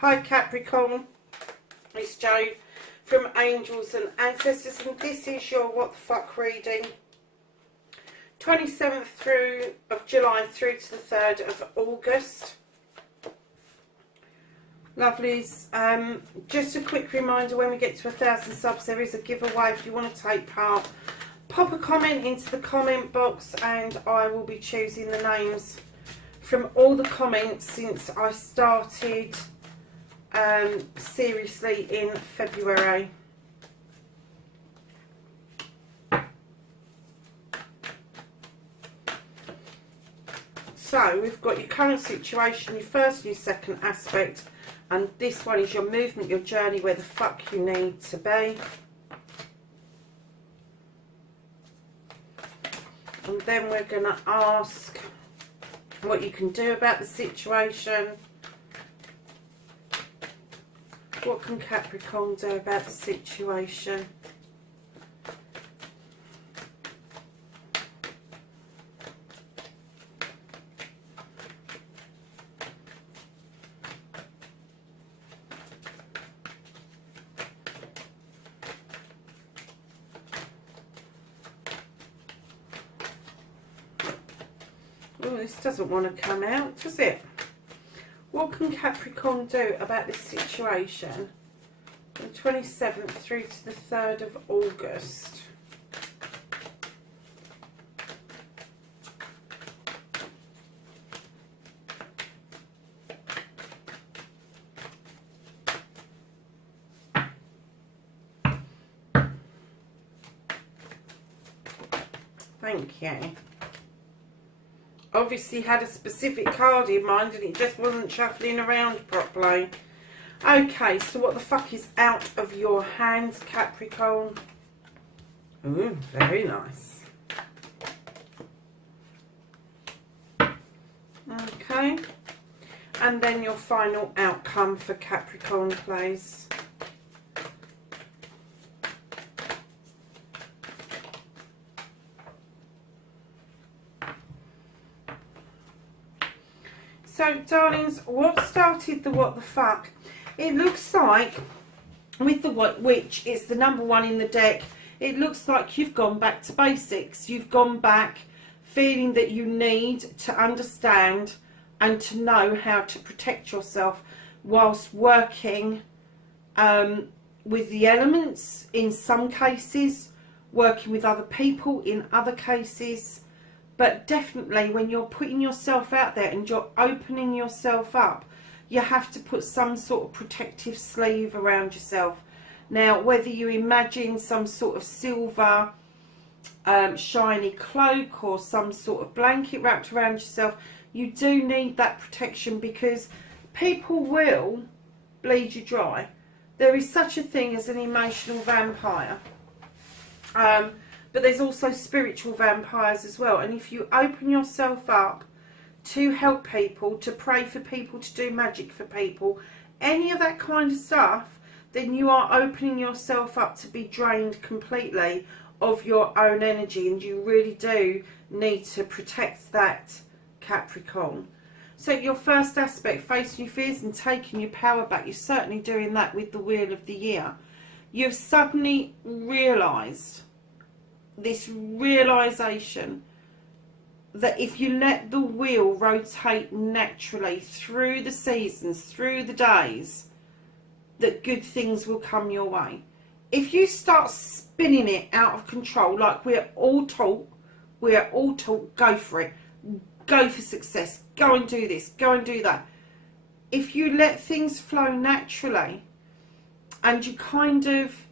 Hi Capricorn, it's Jo from Angels and Ancestors, and this is your what the fuck reading. 27th of July through to the 3rd of August. Lovelies, just a quick reminder, when we get to 1,000 subs there is a giveaway if you want to take part. Pop a comment into the comment box and I will be choosing the names from all the comments since I started seriously in February. So we've got your current situation, your first and your second aspect, and this one is your movement, your journey, where the fuck you need to be. And then we're going to ask what you can do about the situation. What can Capricorn do about the situation? Oh, this doesn't want to come out, does it? What can Capricorn do about this situation from 27th through to the 3rd of August? Thank you. Obviously had a specific card in mind and it just wasn't shuffling around properly. Okay, so what the fuck is out of your hands, Capricorn? Ooh, very nice. Okay. And then your final outcome for Capricorn, please. So, darlings, what started the what the fuck? It looks like, with the White Witch, it's the number one in the deck. It looks like you've gone back to basics. You've gone back feeling that you need to understand and to know how to protect yourself whilst working with the elements in some cases, working with other people in other cases. But definitely when you're putting yourself out there and you're opening yourself up, you have to put some sort of protective sleeve around yourself. Now, whether you imagine some sort of silver shiny cloak or some sort of blanket wrapped around yourself, you do need that protection because people will bleed you dry. There is such a thing as an emotional vampire. But there's also spiritual vampires as well. And if you open yourself up to help people, to pray for people, to do magic for people, any of that kind of stuff, then you are opening yourself up to be drained completely of your own energy. And you really do need to protect that, Capricorn. So your first aspect, facing your fears and taking your power back, you're certainly doing that with the Wheel of the Year. You've suddenly realised this realization that if you let the wheel rotate naturally through the seasons, through the days, that good things will come your way. If you start spinning it out of control, like we're all taught, go for it, go for success, go and do this, go and do that. If you let things flow naturally and you kind of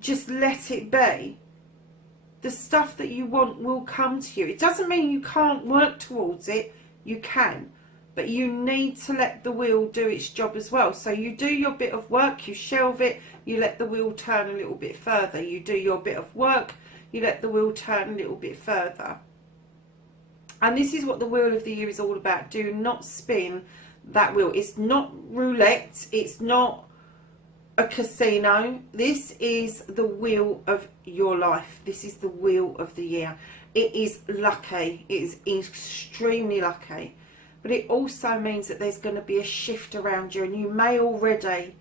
just let it be, the stuff that you want will come to you. It doesn't mean you can't work towards it. You can. But you need to let the wheel do its job as well. So you do your bit of work, you shelve it, you let the wheel turn a little bit further. You do your bit of work, you let the wheel turn a little bit further. And this is what the Wheel of the Year is all about. Do not spin that wheel. It's not roulette. It's not a casino. This is the wheel of your life. This is the Wheel of the Year. It is lucky. It is extremely lucky. but it also means that there's going to be a shift around you, and you may already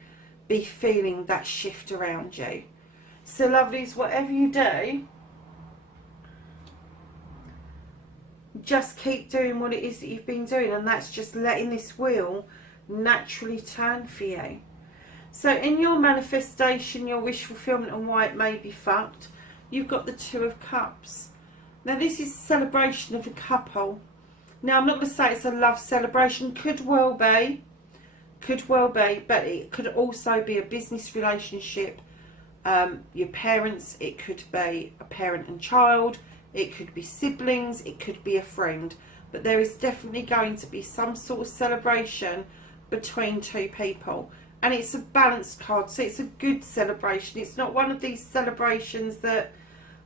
be feeling that shift around you. So lovelies, whatever you do, just keep doing what it is that you've been doing, and that's just letting this wheel naturally turn for you. So in your manifestation, your wish fulfillment, and why it may be fucked, you've got the Two of Cups. Now this is celebration of a couple. Now I'm not going to say it's a love celebration, could well be, but it could also be a business relationship, your parents, it could be a parent and child, it could be siblings, it could be a friend, but there is definitely going to be some sort of celebration between two people, and it's a balanced card, so it's a good celebration. It's not one of these celebrations that,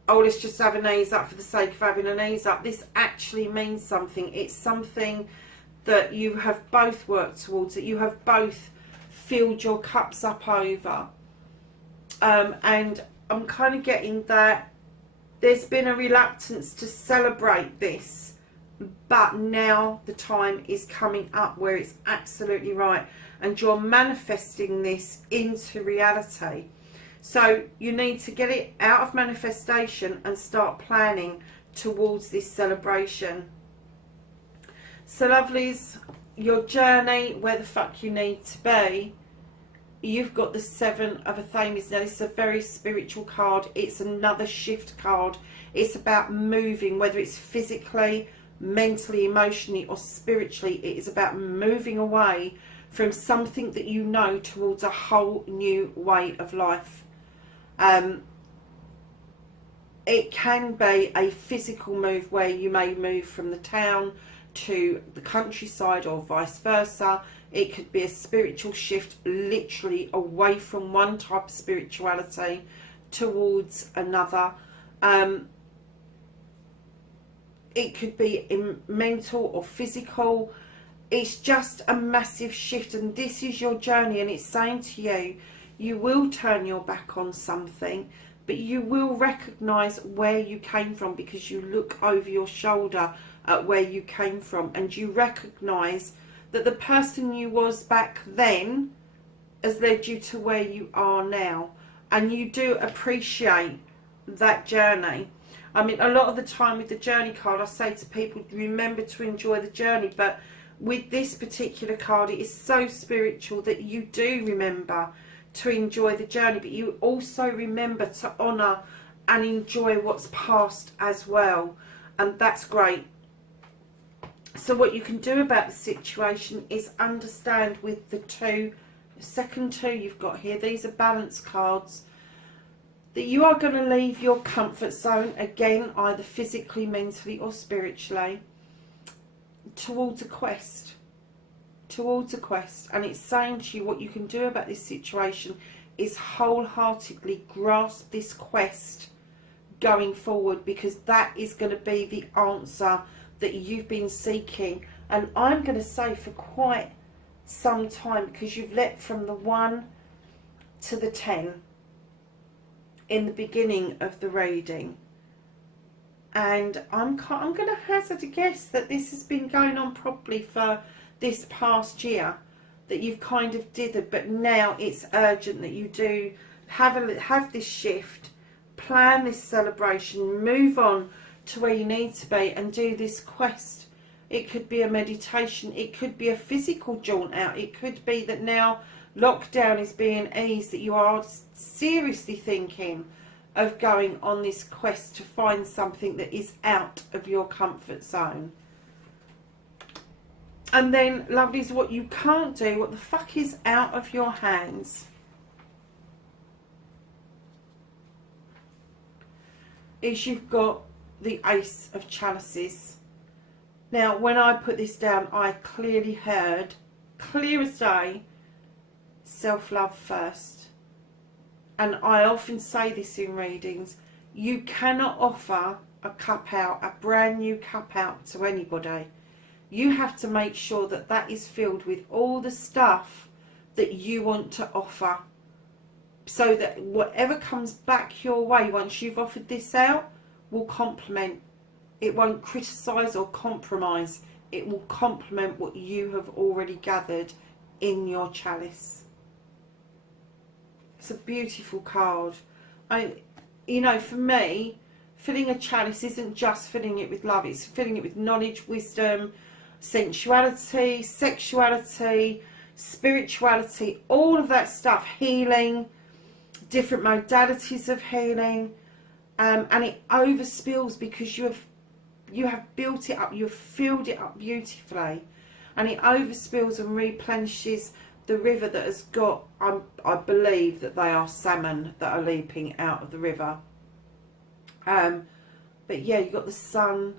oh, let's just have a knees up for the sake of having a knees up. This actually means something. It's something that you have both worked towards, that you have both filled your cups up over. And I'm kind of getting that there's been a reluctance to celebrate this, but now the time is coming up where it's absolutely right, and you're manifesting this into reality. So you need to get it out of manifestation and start planning towards this celebration. So lovelies, your journey, where the fuck you need to be, you've got the Seven of Athames. Now this is a very spiritual card. It's another shift card. It's about moving, whether it's physically, mentally, emotionally or spiritually. It is about moving away from something that you know towards a whole new way of life. It can be a physical move where you may move from the town to the countryside or vice versa. It could be a spiritual shift, literally away from one type of spirituality towards another. It could be in mental or physical. It's just a massive shift, and this is your journey, and it's saying to you, you will turn your back on something, but you will recognise where you came from, because you look over your shoulder at where you came from, and you recognise that the person you was back then has led you to where you are now, and you do appreciate that journey. I mean, a lot of the time with the journey card, I say to people, remember to enjoy the journey, but with this particular card, it is so spiritual that you do remember to enjoy the journey, but you also remember to honour and enjoy what's past as well, and that's great. So what you can do about the situation is understand with the second two you've got here, these are balance cards, that you are going to leave your comfort zone, again, either physically, mentally or spiritually, towards a quest. And it's saying to you, what you can do about this situation is wholeheartedly grasp this quest going forward, because that is going to be the answer that you've been seeking, and I'm going to say for quite some time, because you've leapt from the 1 to the 10 in the beginning of the reading, and I'm going to hazard a guess that this has been going on probably for this past year, that you've kind of dithered, but now it's urgent that you do have this shift, plan this celebration, move on to where you need to be and do this quest. It could be a meditation, it could be a physical jaunt out, it could be that now lockdown is being eased, that you are seriously thinking of going on this quest to find something that is out of your comfort zone. And then, lovelies, what you can't do, what the fuck is out of your hands, is you've got the Ace of Chalices. Now, when I put this down, I clearly heard, clear as day, self-love first. And I often say this in readings, you cannot offer a cup out, a brand new cup out to anybody. You have to make sure that that is filled with all the stuff that you want to offer, so that whatever comes back your way once you've offered this out will complement. It won't criticise or compromise it will complement what you have already gathered in your chalice. It's a beautiful card. You know, for me, filling a chalice isn't just filling it with love. It's filling it with knowledge, wisdom, sensuality, sexuality, spirituality, all of that stuff, healing, different modalities of healing, and it overspills because you have built it up, you've filled it up beautifully, and it overspills and replenishes the river that has got, I believe that they are salmon that are leaping out of the river. But yeah, you've got the sun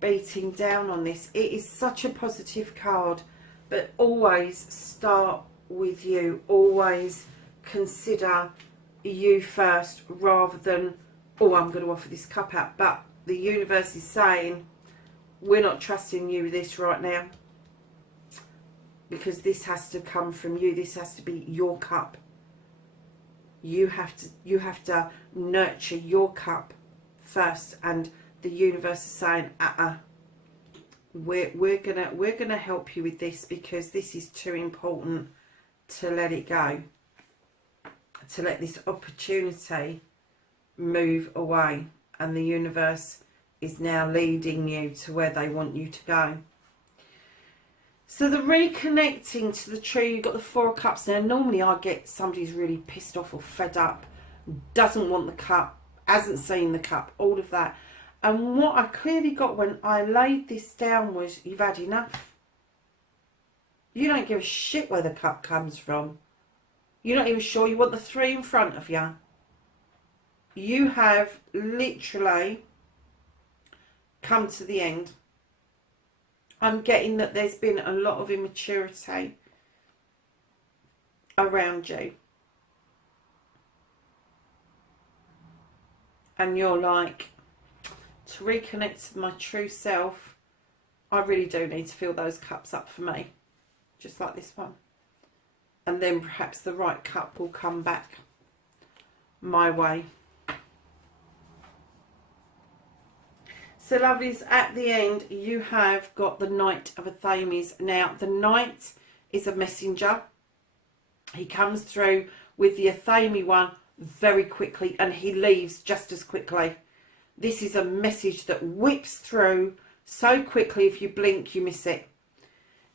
beating down on this. It is such a positive card, but always start with you. Always consider you first rather than, oh, I'm going to offer this cup out. But the universe is saying, we're not trusting you with this right now, because this has to come from you. This has to be your cup. You have to nurture your cup first, and the universe is saying, we're gonna help you with this, because this is too important to let it go, to let this opportunity move away, and the universe is now leading you to where they want you to go. So the reconnecting to the tree, you've got the Four of Cups. Now normally I get somebody's really pissed off or fed up, doesn't want the cup, hasn't seen the cup, all of that. And what I clearly got when I laid this down was, you've had enough. You don't give a shit where the cup comes from. You're not even sure you want the three in front of you. You have literally come to the end. I'm getting that there's been a lot of immaturity around you. And you're like, to reconnect to my true self, I really do need to fill those cups up for me. Just like this one. And then perhaps the right cup will come back my way. So lovelies, at the end you have got the Knight of Athames. Now the Knight is a messenger. He comes through with the Athame one very quickly, and he leaves just as quickly. This is a message that whips through so quickly, if you blink you miss it.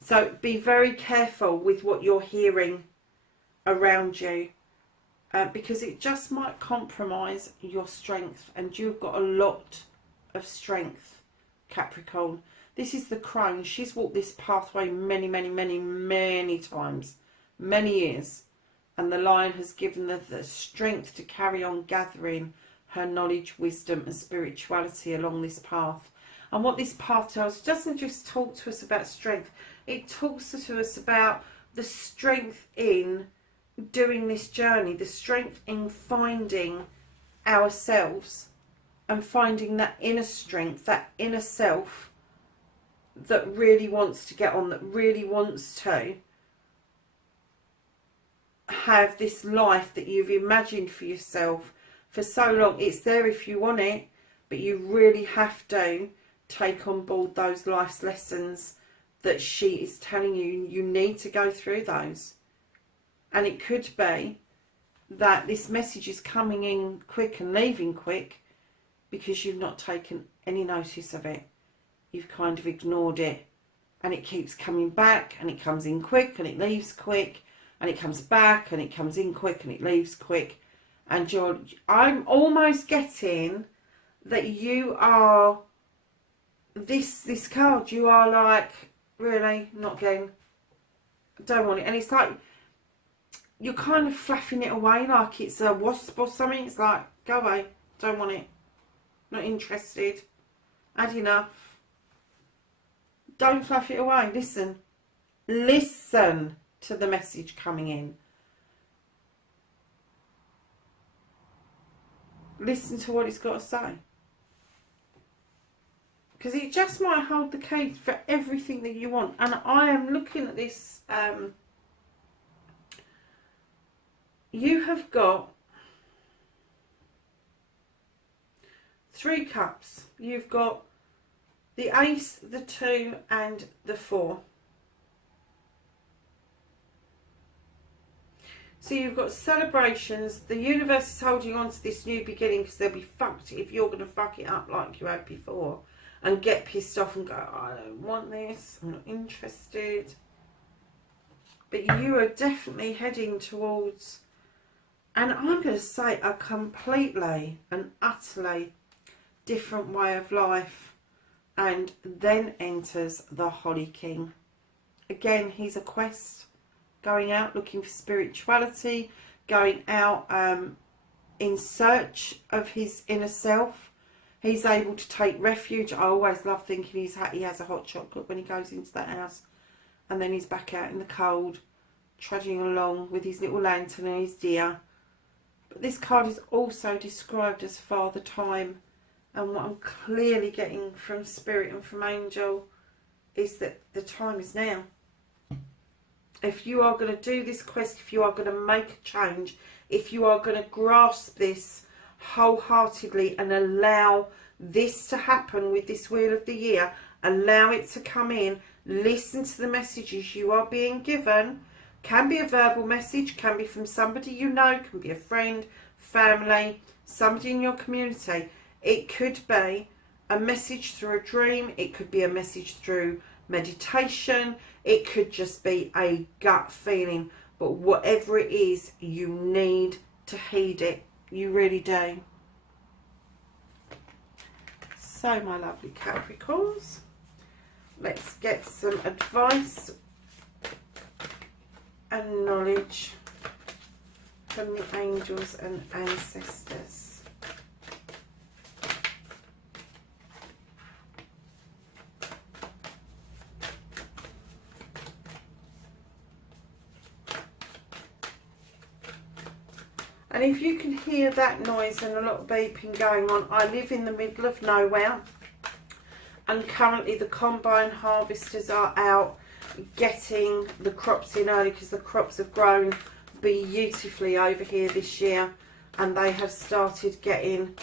So be very careful with what you're hearing around you, because it just might compromise your strength, and you've got a lot of strength, Capricorn. This is the crone. She's walked this pathway many times, many years, and the Lion has given her the strength to carry on gathering her knowledge, wisdom and spirituality along this path. And what this path tells us, doesn't just talk to us about strength, it talks to us about the strength in doing this journey, the strength in finding ourselves and finding that inner strength, that inner self that really wants to get on, that really wants to have this life that you've imagined for yourself for so long. It's there if you want it, but you really have to take on board those life's lessons that she is telling you. You need to go through those. And it could be that this message is coming in quick and leaving quick because you've not taken any notice of it. You've kind of ignored it, and it keeps coming back, and it comes in quick and it leaves quick, and it comes back and it comes in quick and it leaves quick. And I'm almost getting that you are this card, you are like, really not again, don't want it. And it's like you're kind of fluffing it away like it's a wasp or something. It's like, go away, don't want it, not interested, had enough. Don't fluff it away. Listen to the message coming in. Listen to what it's got to say, because it just might hold the key for everything that you want. And I am looking at this. You have got 3 cups. You've got the Ace, the 2 and the 4. So you've got celebrations. The universe is holding on to this new beginning because they'll be fucked if you're going to fuck it up like you had before and get pissed off and go, I don't want this, I'm not interested. But you are definitely heading towards, and I'm going to say, a completely and utterly different way of life. And then enters the Holly King. Again, he's a quest. Going out looking for spirituality, going out in search of his inner self. He's able to take refuge. I always love thinking he has a hot chocolate when he goes into that house, and then he's back out in the cold, trudging along with his little lantern and his deer. But this card is also described as Father Time, and what I'm clearly getting from Spirit and from Angel is that the time is now. If you are going to do this quest, if you are going to make a change, if you are going to grasp this wholeheartedly and allow this to happen with this Wheel of the Year, allow it to come in, listen to the messages you are being given. Can be a verbal message, can be from somebody you know, can be a friend, family, somebody in your community. It could be a message through a dream, it could be a message through meditation, it could just be a gut feeling, but whatever it is, you need to heed it. You really do. So, my lovely Capricorns, let's get some advice and knowledge from the angels and ancestors. And if you can hear that noise and a lot of beeping going on, I live in the middle of nowhere, and currently the combine harvesters are out getting the crops in early because the crops have grown beautifully over here this year, and they have started getting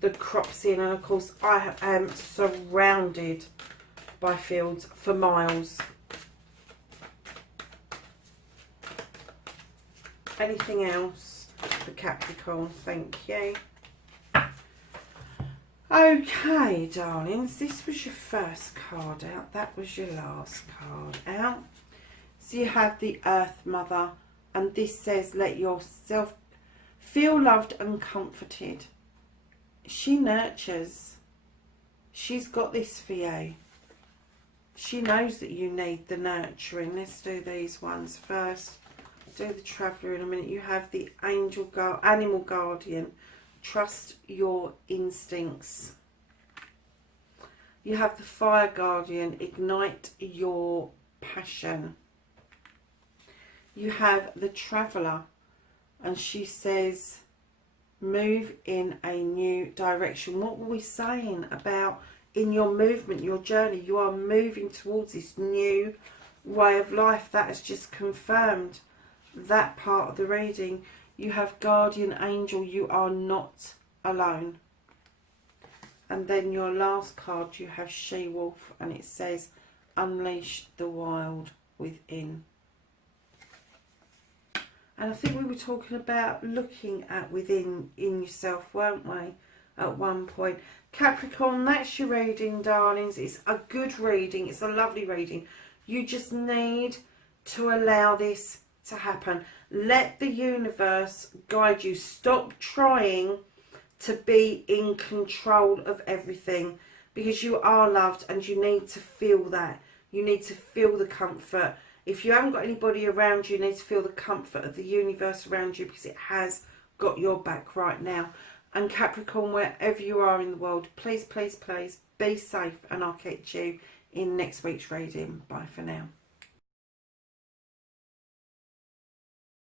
the crops in. And of course I am surrounded by fields for miles. Anything else for Capricorn? Thank you. Okay, darlings, this was your first card out. That was your last card out. So you have the Earth Mother, and this says, let yourself feel loved and comforted. She nurtures. She's got this for you. She knows that you need the nurturing. Let's do these ones first. Do the Traveller in a minute. You have the Animal Guardian. Trust your instincts. You have the Fire Guardian. Ignite your passion. You have the Traveller, and she says, move in a new direction. What were we saying about in your movement, your journey? You are moving towards this new way of life. That has just confirmed that part of the reading. You have Guardian Angel. You are not alone. And then your last card, you have She-Wolf, and it says, unleash the wild within. And I think we were talking about looking at within in yourself, weren't we, at one point? Capricorn, that's your reading, darlings. It's a good reading. It's a lovely reading. You just need to allow this to happen. Let the universe guide you. Stop trying to be in control of everything, because you are loved and you need to feel that. You need to feel the comfort. If you haven't got anybody around you, you need to feel the comfort of the universe around you, because it has got your back right now. And Capricorn, wherever you are in the world, please, please, please be safe, and I'll catch you in next week's reading. Bye for now.